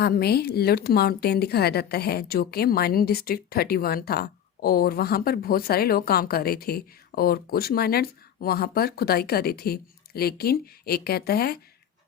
हमें लुत्फ माउंटेन दिखाया जाता है जो कि माइनिंग डिस्ट्रिक्ट 31 था। और वहाँ पर बहुत सारे लोग काम कर रहे थे और कुछ माइनर्स वहाँ पर खुदाई कर रहे थे। लेकिन एक कहता है,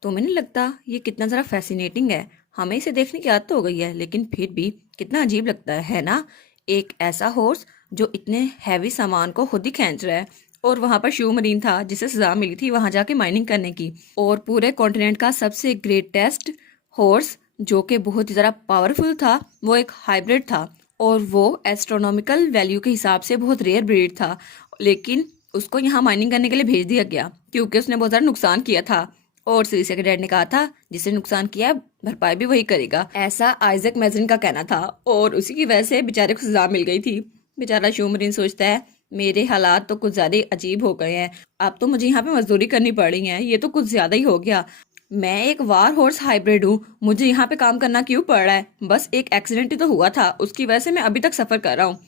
तुम्हें नहीं लगता ये कितना ज़रा फैसिनेटिंग है? हमें इसे देखने की आदत हो गई है लेकिन फिर भी कितना अजीब लगता है ना। एक ऐसा हॉर्स जो इतने हैवी सामान को खुद ही खींच रहा है। और वहाँ पर शिव मरीन था जिसे सजा मिली थी वहाँ जाके माइनिंग करने की। और पूरे कॉन्टिनेंट का सबसे ग्रेटेस्ट हॉर्स जो कि बहुत ही ज़्यादा पावरफुल था, वो एक हाइब्रिड था। और वो एस्ट्रोनॉमिकल वैल्यू के हिसाब से बहुत रेयर ब्रीड था। लेकिन उसको यहाँ माइनिंग करने के लिए भेज दिया गया क्योंकि उसने बहुत ज़्यादा नुकसान किया था। और सिलिसिया के डैड ने कहा था जिसने नुकसान किया भरपाई भी वही करेगा, ऐसा आइजक मैजरिन का कहना था। और उसी की वजह से बेचारे को सजा मिल गई थी। बेचारा शिवमरीन सोचता है, मेरे हालात तो कुछ ज्यादा अजीब हो गए हैं, अब तो मुझे यहाँ पे मजदूरी करनी पड़ रही है, ये तो कुछ ज्यादा ही हो गया। मैं एक वार हॉर्स हाइब्रिड हूँ, मुझे यहाँ पे काम करना क्यों पड़ रहा है? बस एक एक्सीडेंट ही तो हुआ था, उसकी वजह से मैं अभी तक सफर कर रहा हूँ।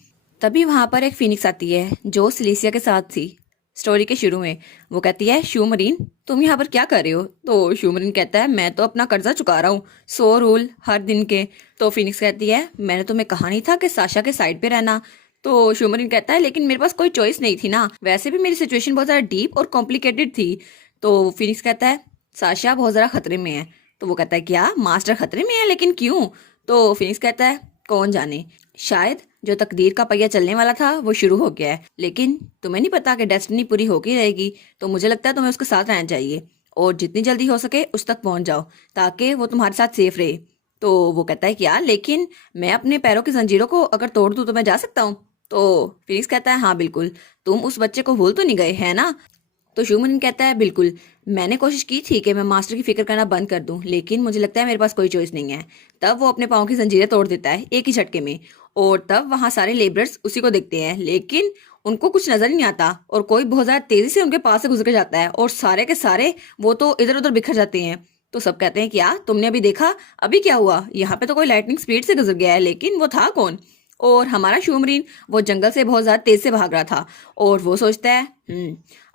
तभी वहां पर एक फिनिक्स आती है जो सिलिसिया के साथ थी स्टोरी के शुरू में। वो कहती है, शिव मरीन तुम यहाँ पर क्या कर रहे हो? तो शिव मरीन कहता है, मैं तो अपना कर्जा चुका रहा हूँ, 100 रूल हर दिन के। तो फिनिक्स कहती है, मैंने तुम्हें कहा नहीं था कि साशा के साइड पे रहना? तो शिव मरीन कहता है, लेकिन मेरे पास कोई चॉइस नहीं थी ना, वैसे भी मेरी सिचुएशन बहुत ज्यादा डीप और कॉम्प्लिकेटेड थी। तो फिनिक्स कहता है, साशा बहुत ज्यादा खतरे में है। तो वो कहता है, क्या मास्टर खतरे में है? लेकिन क्यों? तो फिनिक्स कहता है, कौन जाने, शायद जो तकदीर का पहिया चलने वाला था वो शुरू हो गया है। लेकिन तुम्हें नहीं पता कि डेस्टिनी पूरी होके रहेगी, तो मुझे लगता है तुम्हें उसके साथ रहना चाहिए और जितनी जल्दी हो सके उस तक पहुंच जाओ ताकि वो तुम्हारे साथ सेफ रहे। तो वो कहता है, क्या? लेकिन मैं अपने पैरों की जंजीरों को अगर तोड़ दूं तो मैं जा सकता हूँ? तो फिनिक्स कहता है, हाँ बिल्कुल, तुम उस बच्चे को भूल तो नहीं गए है ना? तो शुमन कहता है, बिल्कुल, मैंने कोशिश की थी कि मैं मास्टर की फिक्र करना बंद कर दूं, लेकिन मुझे लगता है मेरे पास कोई चॉइस नहीं है। तब वो अपने पाँव की जंजीरें तोड़ देता है एक ही झटके में। और तब वहां सारे लेबरर्स उसी को देखते हैं लेकिन उनको कुछ नजर ही नहीं आता। और कोई बहुत ज्यादा तेजी से उनके पास से गुजर के जाता है और सारे के सारे वो तो इधर उधर बिखर जाते हैं। तो सब कहते हैं, क्या तुमने अभी देखा? अभी क्या हुआ? यहाँ पे तो कोई लाइटनिंग स्पीड से गुजर गया है, लेकिन वो था कौन? और हमारा शुमरीन वो जंगल से बहुत ज्यादा तेज से भाग रहा था। और वो सोचता है,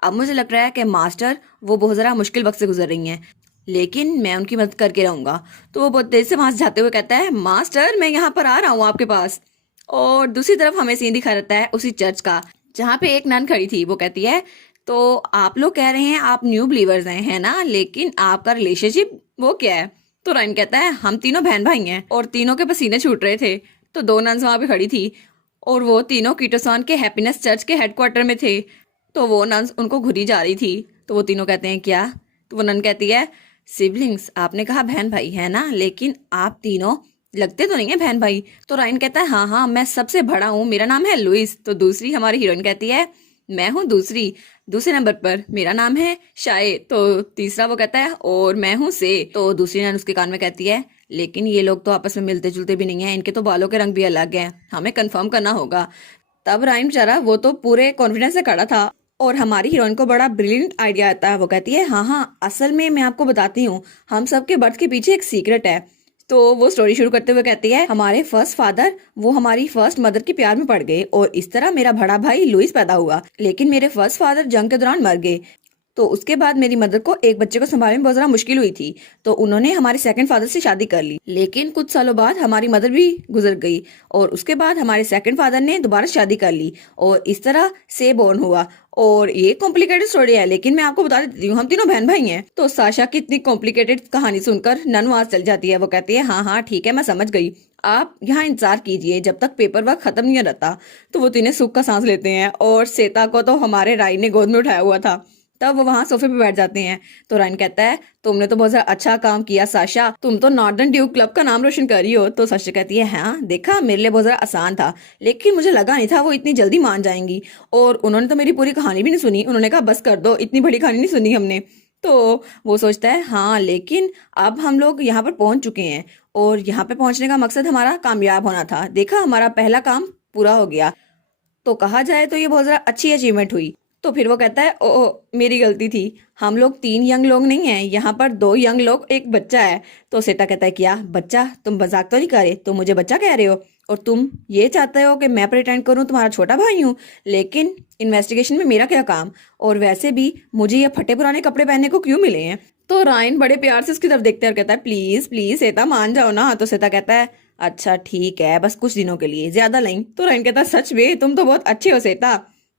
अब मुझे लग रहा है कि मास्टर वो बहुत ज़रा मुश्किल वक्त से गुजर रही हैं, लेकिन मैं उनकी मदद करके रहूंगा। तो वो बहुत तेज से वहां से जाते हुए कहता है, मास्टर मैं यहाँ पर आ रहा हूँ आपके पास। और दूसरी तरफ हमें सीन दिखा रहता है उसी चर्च का जहाँ पे एक नन खड़ी थी। वो कहती है, तो आप लोग कह रहे हैं आप न्यू बिलीवर्स हैं, है ना? लेकिन आपका रिलेशनशिप वो क्या है? तो राइन कहता है, हम तीनों बहन भाई हैं। और तीनों के पसीने छूट रहे थे। तो दो नन्स वहां पे खड़ी थी और वो तीनों कीटोसान के हैप्पीनेस चर्च के हेडक्वार्टर में थे। तो वो नन उनको घुरी जा रही थी। तो वो तीनों कहते हैं, क्या? तो वो नन कहती है, सिबलिंग्स, आपने कहा बहन भाई है ना, लेकिन आप तीनों लगते तो नहीं है बहन भाई। तो रायन कहता है, हाँ हाँ, मैं सबसे बड़ा हूँ, मेरा नाम है लुइस। तो दूसरी हमारी हीरोइन कहती है, मैं हूँ दूसरे नंबर पर, मेरा नाम है शाये। तो तीसरा वो कहता है, और मैं हूँ से। तो दूसरी नन उसके कान में कहती है, लेकिन ये लोग तो आपस में मिलते जुलते भी नहीं है, इनके तो बालों के रंग भी अलग हैं, हमें कंफर्म करना होगा। तब राइम बेचारा वो तो पूरे कॉन्फिडेंस से खड़ा था और हमारी हीरोइन को बड़ा ब्रिलियंट आइडिया आता है। वो कहती है, हाँ हाँ, असल में मैं आपको बताती हूँ, हम सबके बर्थ के पीछे एक सीक्रेट है। तो वो स्टोरी शुरू करते हुए कहती है, हमारे फर्स्ट फादर वो हमारी फर्स्ट मदर के प्यार में पड़ गए और इस तरह मेरा बड़ा भाई लुइस पैदा हुआ। लेकिन मेरे फर्स्ट फादर जंग के दौरान मर गए। तो उसके बाद मेरी मदर को एक बच्चे को संभालने में बहुत ज्यादा मुश्किल हुई थी। तो उन्होंने हमारे सेकंड फादर से शादी कर ली। लेकिन कुछ सालों बाद हमारी मदर भी गुजर गई और उसके बाद हमारे सेकंड फादर ने दोबारा शादी कर ली और इस तरह से बोर्न हुआ। और ये कॉम्प्लिकेटेड स्टोरी है, लेकिन मैं आपको बता देती हूँ, हम तीनों बहन भाई हैं। तो साशा की इतनी कॉम्प्लिकेटेड कहानी सुनकर नन वहां चल जाती है। वो कहती है, हाँ हाँ ठीक है, मैं समझ गई, आप यहाँ इंतजार कीजिए जब तक पेपर वर्क खत्म नहीं हो रहता। तो वो तीनों सुख का सांस लेते हैं और श्वेता को तो हमारे राय ने गोद में उठाया हुआ था। तब वो वहां सोफे पे बैठ जाते हैं। तो रायन कहता है, तुमने तो बहुत अच्छा काम किया साशा, तुम तो नॉर्दर्न ड्यूक क्लब का नाम रोशन कर रही हो। तो साशा कहती है, हाँ देखा, मेरे लिए बहुत ज्यादा आसान था, लेकिन मुझे लगा नहीं था वो इतनी जल्दी मान जाएंगी। और उन्होंने तो मेरी पूरी कहानी भी नहीं सुनी, उन्होंने कहा बस कर दो, इतनी बड़ी कहानी नहीं सुनी हमने। तो वो सोचता है, हाँ लेकिन अब हम लोग यहाँ पर पहुंच चुके हैं और यहाँ पे पहुंचने का मकसद हमारा कामयाब होना था। देखा, हमारा पहला काम पूरा हो गया। तो कहा जाए तो ये बहुत ज्यादा अच्छी अचीवमेंट हुई। तो फिर वो कहता है, ओ मेरी गलती थी, हम लोग 3 यंग लोग नहीं हैं, यहाँ पर 2 यंग लोग, एक बच्चा है। तो सेता कहता है, क्या बच्चा? तुम मजाक तो नहीं कर रहे? तुम मुझे बच्चा कह रहे हो और तुम ये चाहते हो कि मैं प्रिटेंड करूं तुम्हारा छोटा भाई हूँ? लेकिन इन्वेस्टिगेशन में मेरा क्या काम? और वैसे भी मुझे ये फटे पुराने कपड़े पहनने को क्यों मिले हैं? तो रायन बड़े प्यार से उसकी तरफ देखता है और कहता है प्लीज प्लीज श्वेता मान जाओ ना। तो श्वेता कहता है अच्छा ठीक है, बस कुछ दिनों के लिए, ज्यादा नहीं। तो रायन कहता है सच में तुम तो बहुत अच्छे हो श्वेता।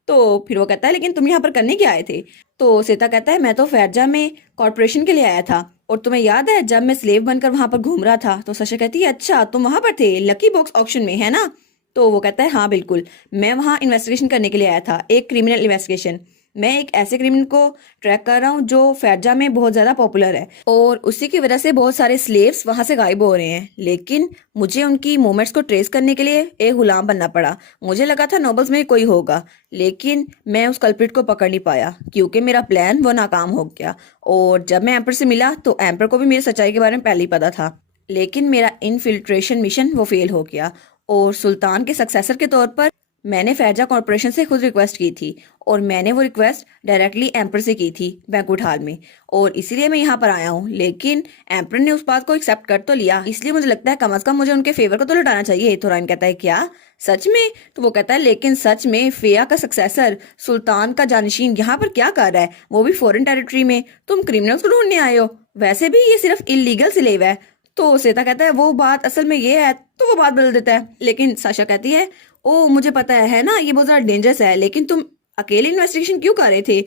तो फिर वो कहता है लेकिन तुम यहाँ पर करने क्या आए थे। तो श्वेता कहता है मैं तो फैरजा में कॉर्पोरेशन के लिए आया था, और तुम्हें याद है जब मैं स्लेव बनकर वहां पर घूम रहा था। तो सशा कहती है अच्छा तुम वहां पर थे लकी बॉक्स ऑक्शन में, है ना। तो वो कहता है हाँ बिल्कुल, मैं वहां इन्वेस्टिगेशन करने के लिए आया था, एक क्रिमिनल इन्वेस्टिगेशन। मैं एक ऐसे क्रिमिनल को ट्रैक कर रहा हूँ जो फैरजा में बहुत ज्यादा पॉपुलर है, और उसी की वजह से बहुत सारे स्लेव्स वहां से गायब हो रहे हैं। लेकिन मुझे उनकी मूवमेंट्स को ट्रेस करने के लिए एक गुलाम बनना पड़ा। मुझे लगा था नोबल्स में कोई होगा, लेकिन मैं उस कल्प्रिट को पकड़ नहीं पाया क्योंकि मेरा प्लान वो नाकाम हो गया। और जब मैं एम्पर से मिला तो एम्पर को भी मेरी सच्चाई के बारे में पहले ही पता था, लेकिन मेरा इनफिल्ट्रेशन मिशन वो फेल हो गया। और सुल्तान के सक्सेसर के तौर पर मैंने फैजा कॉर्पोरेशन से खुद रिक्वेस्ट की थी, और मैंने वो रिक्वेस्ट डायरेक्टली एम्पर से की थी बैंक्वेट हॉल में, और इसीलिए मैं यहाँ पर आया हूँ। लेकिन एम्पर ने उस बात को एक्सेप्ट कर तो लिया, इसलिए मुझे लगता है कम से कम मुझे उनके फेवर को तो लुटाना चाहिए। तो रायन कहता है क्या सच में। तो वो कहता है लेकिन सच में फेया का सक्सेसर सुल्तान का जानशीन यहाँ पर क्या कर रहा है, वो भी फॉरेन टेरिटरी में। तुम क्रिमिनल्स को ढूंढने आए हो, वैसे भी ये सिर्फ इलीगल स्लेव है। तो श्वेता कहता है वो बात असल में ये है, तो वो बात बदल देता है। लेकिन साशा कहती है ओ मुझे पता है ना ये बहुत ज्यादा डेंजरस है, लेकिन तुम अकेले इन्वेस्टिगेशन क्यों कर रहे थे।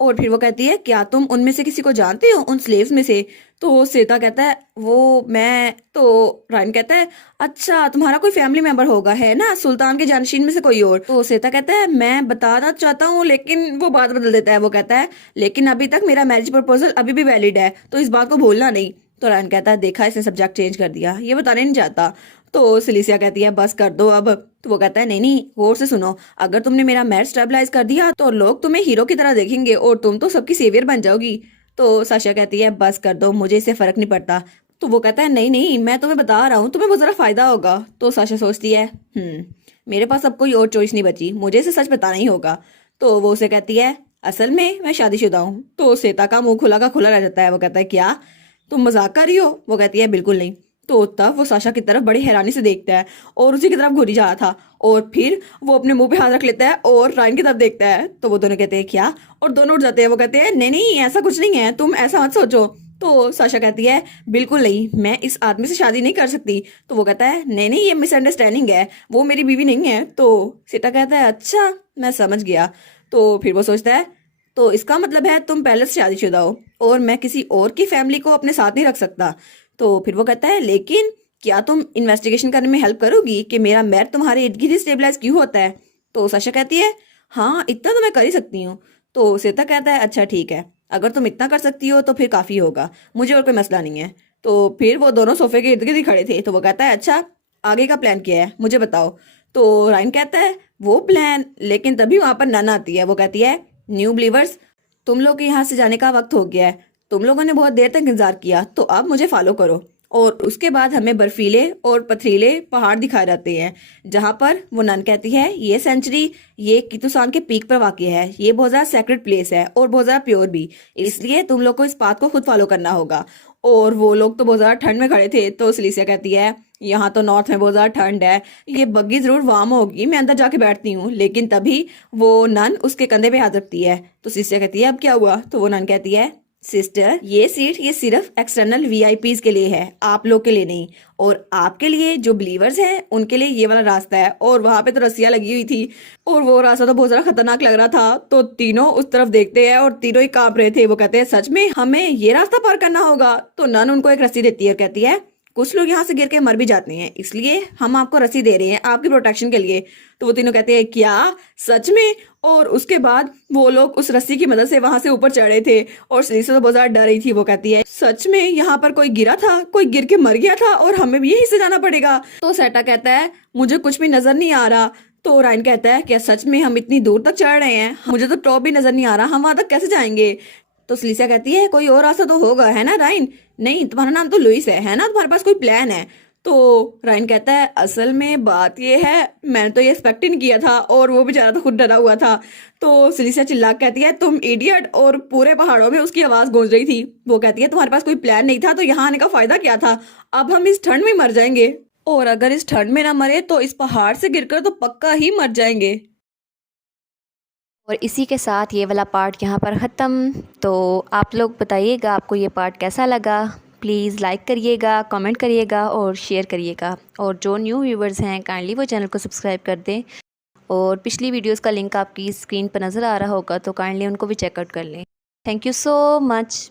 और फिर वो कहती है क्या तुम उनमें से किसी को जानते हो, उन स्लेव्स में से। तो श्वेता कहता है वो मैं। तो रायन कहता है अच्छा तुम्हारा कोई फैमिली मेंबर होगा, है ना, सुल्तान के जानशीन में से कोई और। तो श्वेता कहता है मैं बताना चाहता हूँ, लेकिन वो बात बदल देता है। वो कहता है लेकिन अभी तक मेरा मैरिज प्रपोजल अभी भी वैलिड है, तो इस बात को भूलना नहीं। तो रायन कहता है देखा इसने सब्जेक्ट चेंज कर दिया, ये बताने नहीं चाहता। तो सिलिसिया कहती है बस कर दो अब। तो वो कहता है नहीं नहीं गौर से सुनो, अगर तुमने मेरा मैरिज स्टेबलाइज कर दिया तो लोग तुम्हें हीरो की तरह देखेंगे और तुम तो सबकी सेवियर बन जाओगी। तो साशा कहती है बस कर दो, मुझे इससे फर्क नहीं पड़ता। तो वो कहता है नहीं नहीं मैं तुम्हें बता रहा हूँ, तुम्हें बहुत जरा फायदा होगा। तो साशा सोचती है मेरे पास अब कोई और चॉइस नहीं बची, मुझे इसे सच बताना ही होगा। तो वो उसे कहती है असल में मैं शादीशुदा हूँ। तो श्वेता का मुंह खुला का खुला रह जाता है। वो कहता है क्या तुम मजाक कर रही हो। वो कहती है बिल्कुल नहीं। तो तब वो साशा की तरफ बड़ी हैरानी से देखता है और उसी की तरफ घूरी जा रहा था, और फिर वो अपने मुंह पे हाथ रख लेता है और रायन की तरफ देखता है। तो वो दोनों कहते हैं क्या, और दोनों उठ जाते हैं। वो कहते हैं नहीं नहीं ऐसा कुछ नहीं है, तुम ऐसा मत सोचो। तो साशा कहती है बिल्कुल नहीं, मैं इस आदमी से शादी नहीं कर सकती। तो वो कहता है नहीं नहीं ये मिसअंडरस्टैंडिंग है, वो मेरी बीवी नहीं है। तो सीता कहता है अच्छा मैं समझ गया। तो फिर वो सोचता है तो इसका मतलब है तुम पहले से शादीशुदा हो और मैं किसी और की फैमिली को अपने साथ नहीं रख सकता। तो फिर वो कहता है लेकिन क्या तुम इन्वेस्टिगेशन करने में हेल्प करोगी कि मेरा मैर तुम्हारे इर्द गिर्द स्टेबलाइज क्यों होता है। तो साशा कहती है हाँ इतना तो मैं कर ही सकती हूँ। तो श्वेता कहता है अच्छा ठीक है, अगर तुम इतना कर सकती हो तो फिर काफी होगा, मुझे और कोई मसला नहीं है। तो फिर वो दोनों सोफे के इर्द गिर्द ही खड़े थे। तो वो कहता है अच्छा आगे का प्लान क्या है मुझे बताओ। तो रायन कहता है वो प्लान, लेकिन तभी वहां पर नन आती है। वो कहती है न्यू बिलीवर्स, तुम लोग के यहाँ से जाने का वक्त हो गया है, तुम लोगों ने बहुत देर तक इंतजार किया, तो अब मुझे फॉलो करो। और उसके बाद हमें बर्फीले और पथरीले पहाड़ दिखाए जाते हैं, जहां पर वो नन कहती है ये सेंचुरी ये कितुसान के पीक पर वाक़ है, ये बहुत ज्यादा सेक्रेट प्लेस है और बहुत ज्यादा प्योर भी, इसलिए तुम लोग को इस बात को खुद फॉलो करना होगा। और वो लोग तो बहुत ज्यादा ठंड में खड़े थे। तो सिलिसिया कहती है यहाँ तो नॉर्थ में बहुत ज्यादा ठंड है, ये बग्गी जरूर वार्म होगी, मैं अंदर जाके बैठती हूँ। लेकिन तभी वो नन उसके कंधे पे हाथ रखती है। तो सिस्टर कहती है अब क्या हुआ। तो वो नन कहती है सिस्टर ये सीट ये सिर्फ एक्सटर्नल वीआईपीज के लिए है, आप लोग के लिए नहीं, और आपके लिए जो बिलीवर्स हैं उनके लिए ये वाला रास्ता है। और वहां पे तो रस्सियां लगी हुई थी और वो रास्ता तो बहुत ज्यादा खतरनाक लग रहा था। तो तीनों उस तरफ देखते हैं और तीनों ही कांप रहे थे। वो कहते हैं सच में हमें ये रास्ता पार करना होगा। तो नन उनको एक रस्सी देती है और कहती है कुछ लोग यहाँ से गिर के मर भी जाते हैं, इसलिए हम आपको रस्सी दे रहे हैं आपकी प्रोटेक्शन के लिए। तो वो तीनों कहते हैं क्या सच में। और उसके बाद वो लोग उस रस्सी की मदद से वहां से ऊपर चढ़े थे और सिलिसा तो बहुत ज्यादा डर रही थी। वो कहती है सच में यहाँ पर कोई गिरा था, कोई गिर के मर गया था और हमें भी यहीं से जाना पड़ेगा। तो सेटा कहता है मुझे कुछ भी नजर नहीं आ रहा। तो रायन कहता है क्या सच में हम इतनी दूर तक चढ़ रहे हैं, मुझे तो टॉप भी नजर नहीं आ रहा, हम वहां तक कैसे जाएंगे। तो सिलिसा कहती है कोई और रास्ता तो होगा, है ना रायन। नहीं तुम्हारा नाम तो लुइस है ना, तुम्हारे पास कोई प्लान है। तो रायन कहता है असल में बात ये है मैंने तो ये एक्सपेक्ट ही नहीं किया था, और वो बेचारा तो खुद डरा हुआ था। तो सिलिसा चिल्ला कहती है तुम इडियट, और पूरे पहाड़ों में उसकी आवाज गूंज रही थी। वो कहती है तुम्हारे पास कोई प्लान नहीं था तो यहाँ आने का फायदा क्या था, अब हम इस ठंड में मर जाएंगे, और अगर इस ठंड में ना मरे तो इस पहाड़ से गिरकर तो पक्का ही मर जाएंगे। और इसी के साथ ये वाला पार्ट यहाँ पर ख़त्म। तो आप लोग बताइएगा आपको ये पार्ट कैसा लगा। प्लीज़ लाइक करिएगा, कमेंट करिएगा और शेयर करिएगा। और जो न्यू व्यूवर्स हैं काइंडली वो चैनल को सब्सक्राइब कर दें। और पिछली वीडियोस का लिंक आपकी स्क्रीन पर नज़र आ रहा होगा, तो काइंडली उनको भी चेकआउट कर लें। Thank you so much.